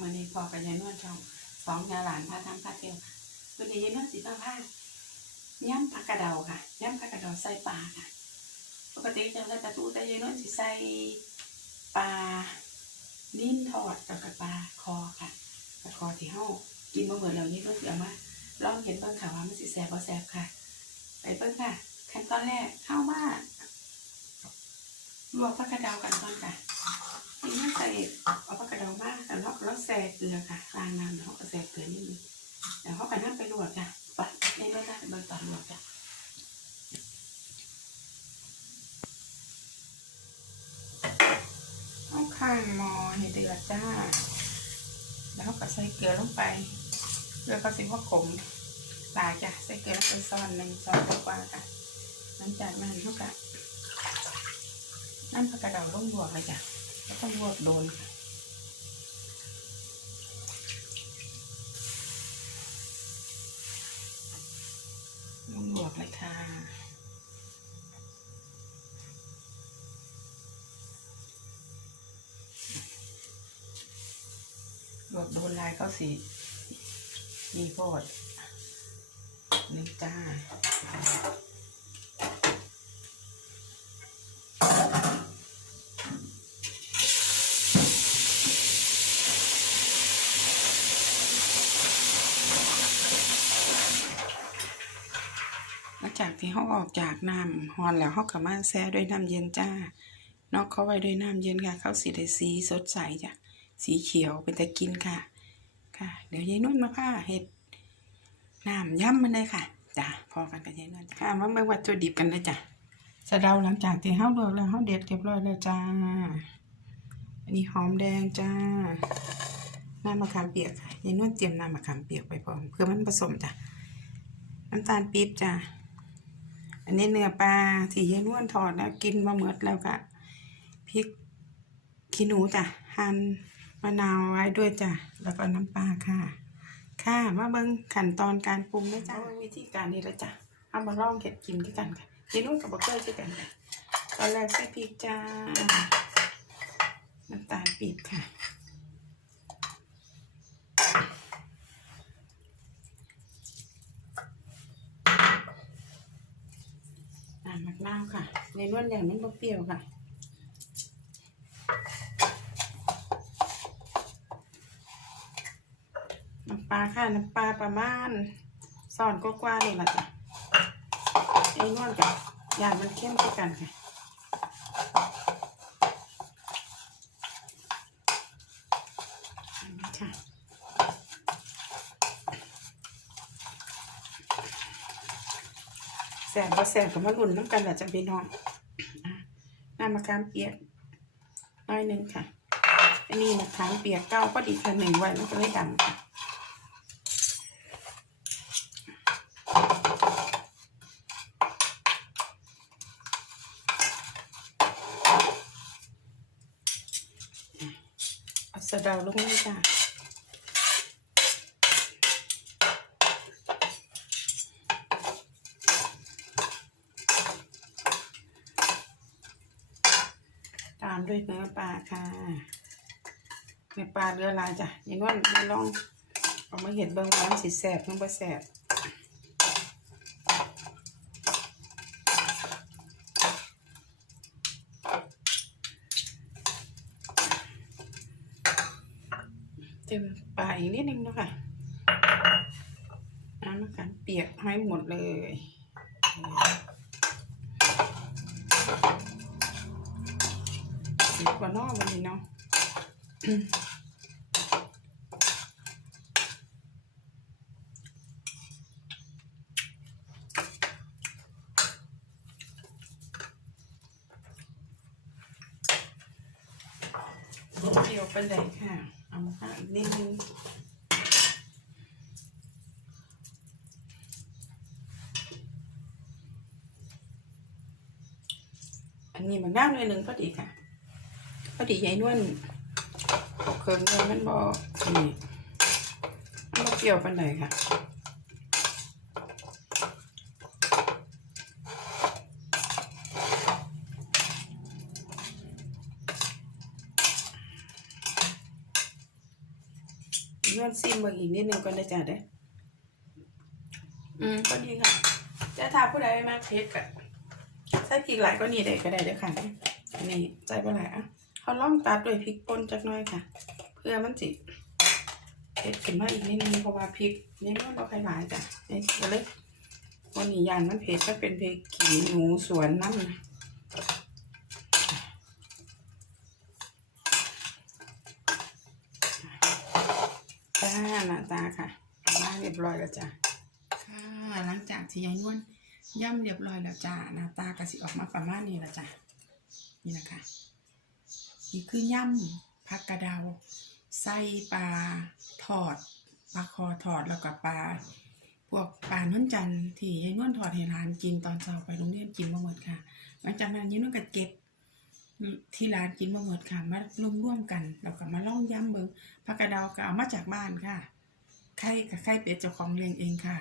มื่อนี้พอกับยายนวลช่องสองยาหลานพาทำพาเที่ยววันนี้ยายนวลสีมาผ้าย่ำผักกระเดาค่ะย่ำผักกระเดาใส่ปลาค่ะ ปกติจะใส่ปลาทูแต่ยายนวลสิใส่ปลาลิ้นทอดกับกับปลาคอค่ะปลาคอที่เฮากินมาเบิดแล้วยายนวลสิเอามาลองเห็นเบิ่งค่ะว่ามันสิแซบบ่แซบค่ะ ไปเบิ่งค่ะ ขั้นตอนแรกเข้ามาลวกผักกระเดากันก่อนค่ะ ทีนี้ใส่เอาผักกระดามากันแล้วแล้วแซ่เกลือค่ะล้างน้ำแล้วเขาก็แซ่เกลือนิดนึงแล้วเขาก็นำไปลวกค่ะไปในเรื่องเบิ่งตอนลวกค่ะเอาข้างมอให้เดือดจ้า แล้วเขาก็ใส่เกลือลงไปเกลือก็สิว่าขมหลายจ้ะใส่เกลือลงไปซ้อนหนึ่งซ้อนกว่าค่ะ หลังจากนั้นเขาก็นั่นผักกระเดาลงลวกเลยจ้ะ ต้องลวกโดนค่ะลวกเลยค่ะลวกโดนลายเขาสีมีโพดนี่จ้าก ที่เขาออกจากน้ำฮอนแล้วเขาก็มาแช่ด้วยน้ำเย็นจ้านอกเขาไว้ด้วยน้ำเย็นค่ะเขาสีได้สีสดใสจ้ะสีเขียวเป็นตะกินค่ะ ค่ะ เดี๋ยวยายนุ่นมาผ้าเห็ดน้ำย่ำมันเลยค่ะจ้ะพอกันกับยายนุ่นค่ะมาเบิ่งวัตถุดิบกันเลยจ้ะสะเดาหลังจากที่เฮาลวกแล้วเฮาเด็ดเรียบร้อยแล้วจ้าอันนี้หอมแดงจ้าน้ำมะขามเปียกค่ะยายนุ่นเตรียมน้ำมะขามเปียกไปพร้อมเพื่อมันผสมจ้ะน้ำตาลปี๊บจ้ะ อันนี้เนื้อปลาที่ยายนวลทอดแล้วกินมาเมดแล้วก็พริกขี้หนูจ้ะหั่นมะนาวไว้ด้วยจ้ะแล้วก็น้ำปลาค่ะ ค่ะมาเบิ่งขั้นตอนการปรุงนะจ้ะวิธีการนี้ละจ้ะเอามาลองเห็ดกินด้วยกันค่ะยายนุ่นกับบักเกอร์ด้วยกันค่ะตอนแรกใส่พริกจ้าน้ำตาลปี๊บค่ะ น้ำมาวค่ะ ในนวลอย่างนั้นบ่เปรี้ยวค่ะน้ำปลาค่ะน้ำปลาประมาณซอนกว่าๆเลยล่ะจ้ะไอ้นวลกับอย่างมันเข้มด้วยกันค่ะนี่ค่ะ แสบก็แสบกับมะรุนน้ำกันแหละจะพี่น้องอะน้ำมะขามเปียกน้อยหนึ่งค่ะอันนี้มะขามเปียกเก้าก็ดีค่ะหนึ่งไว้มันก็เลยดำค่ะอะเอาสะเดาลงเลยจ้ะ ตามด้วยเนื้อปลาค่ะเนื้อปลาเรือลายจ้ะยังว่าไม่ลองเอามาเห็ดเบิ้งร้านสีแสบเพิ่งไปแสบเติมปลาอีกนิดนึงเนาะค่ะน้ำมะขามเปียกให้หมดเลย สิบกว่านอกวันนี้เนาะเดียวไปเลยค่ะ เอามาค่ะอีกนิดนึงอันนี้มันน้ำหน่อยหนึ่งพอดีค่ะ อดียายนวลเอาเครื่องเงินมันบอนี่มันบ่เปรี้ยวปานใดค่ะนวดซิมเบิ่งอีกนิดนึงก่อนเลยจ้ะเด้ออืมก็ดีค่ะ จะถ้าผู้ใดมากเผ็ดก็ใส่พริกหลายก็นี่ได้ก็ได้เด้อค่ะอันนี้ใส่บ่หลายอะ เขาลองตัดด้วยพริกป่นจักหน่อยค่ะ เพื่อมันสิเผ็ดขึ้นมาอีกนิดนึงเพราะว่าพริกนี่มันบ่ค่อยหลายจ้ะนี่ก็เลยวันนี้ยานมันเผ็ดก็เป็นเพกขี้หนูสวนน้ำนะจ้าหน้าตาค่ะมาเรียบร้อยแล้วจ้ะค่ะหลังจากที่ยายนวลย่ำเรียบร้อยแล้วจ้าหน้าตาก็สิออกมาประมาณนี้แล้วจ้ะนี่นะคะ นี่คือย่ำผักกระเดาไส้ปลาทอดปลาคอทอดแล้วก็ปลาพวกปลาน้นจันที่ยายนวลทอดให้ร้านกินตอนเช้าไปโรงเรียนกินมาหมดค่ะ หลังจากนั้นยายนวลก็เก็บที่ร้านกินมาหมดค่ะ มารวมร่วมกันแล้วก็มาล่องย้ำเบิงผักกระเดาวก็เอามาจากบ้านค่ะไข่กับไข่เป็ดเจ้าของเลี้ยงเองค่ะ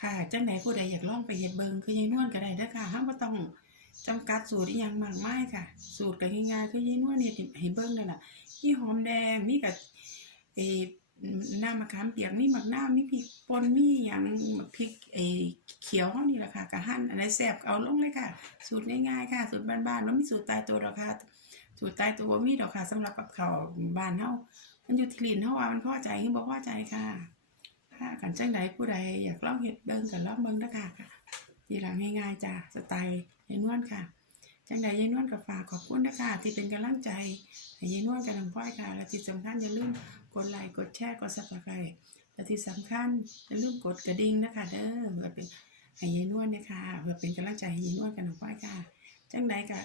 ค่ะจังไหนผู้ใดอยากล่องไปเฮ็ดเบิงคือยายนวลก็ได้เด้อค่ะห้ามบ่ต้อง จำกัดสูตรอีหยังมากมายค่ะ สูตรก็ง่ายๆคือยายนวลเนี่ยให้เบิ่งนั่นล่ะมีหอมแดงมีกับเออน้ำมะขามเปียกมีหมักน้ามีพริกป่นมีหยังพริกเอเขียวเฮานี่แหละค่ะกะหั่นอันไหนแซ่บเอาลงเลยค่ะ สูตรง่ายๆค่ะ สูตรบ้านๆมันมีสูตรตายตัวดอกค่ะ สูตรตายตัวมีดอกค่ะสำหรับกับข้าวบ้านเฮามันอยู่ที่ลิ้นเฮาว่ามันพอใจหรือบ่พอใจค่ะค่ะกันจังใดผู้ใดอยากลองเฮ็ดเบิ่งกันลองเบิ่งเด้อค่ะค่ะ ทีหลังง่ายๆจ้ะสไตล์ยายนวลค่ะ จังใดยายนวลก็ฝากขอบคุณนะคะที่เป็นกำลังใจยายนวลกับน้องพ้อยค่ะ และที่สำคัญอย่าลืมกดไลค์กดแชร์กด Subscribe และที่สำคัญอย่าลืมกดกระดิ่งนะคะเด้อเพื่อเป็นให้ยายนวลนะคะเพื่อเป็นกำลังใจให้ยายนวลกับน้องพ้อยค่ะ จังใดก็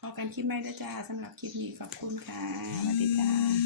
พอกันคลิปใหม่เด้จ้าสำหรับคลิปนี้ขอบคุณค่ะสวัสดีจ้า